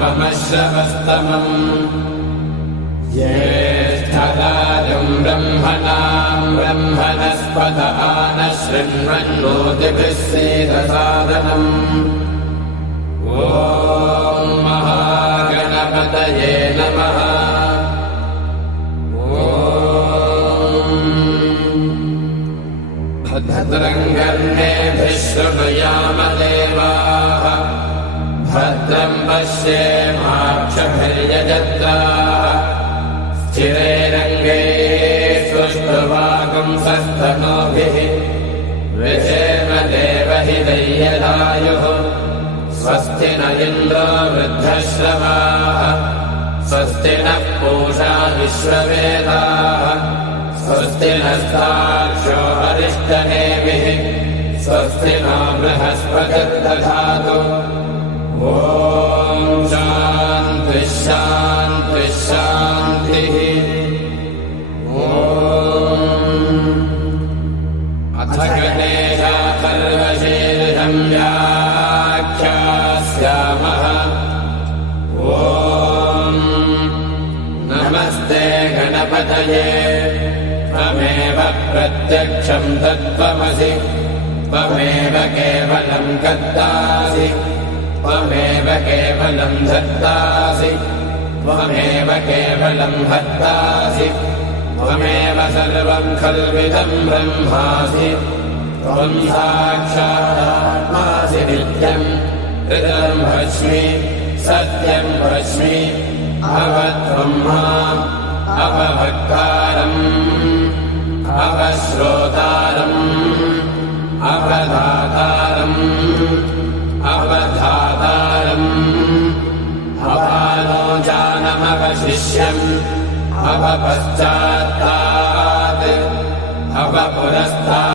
पमश्रवस्तमम् ज्येष्ठराजम् ब्रह्मणाम् ब्रह्मणस्पत आनः शृण्वन्नोतिभिः सीदसादनम् ॐ महागणपतये नमः। भद्रं कर्णेभिः शृणुयाम देवाः भद्रं पश्येमाक्षभिर्यजत्राः स्थिरैरङ्गैः सुष्ठुवागुंसस्तनूभिः विषेम देवहितैर्यदायुः स्वस्ति न इन्द्रो वृद्धश्रवाः स्वस्ति नः पूषा विश्ववेदाः स्वस्ति नस्तार्क्ष्यो अरिष्टनेमिः स्वस्ति नो बृहस्पतिर्दधातु ॐ शान्तिः शान्तिः शान्तिः। अथ गणेशाथर्वशीर्षं व्याख्यास्यामः। ॐ नमस्ते गणपतये त्वमेव प्रत्यक्षं तत्त्वमसि त्वमेव केवलं कर्तासि त्वमेव केवलं धर्तासि त्वमेव केवलं हर्तासि त्वमेव सर्वं खल्विदं ब्रह्मासि त्वं साक्षादात्मासि नित्यं हृदं भस्मि सत्यं भस्मि अवत्वं माम् अवभक्तारम् अवश्रोतारम् अवधातारम् अवधातारम् अवालोचानमवशिष्यम् अवपश्चात्तात् अवपुरस्तात्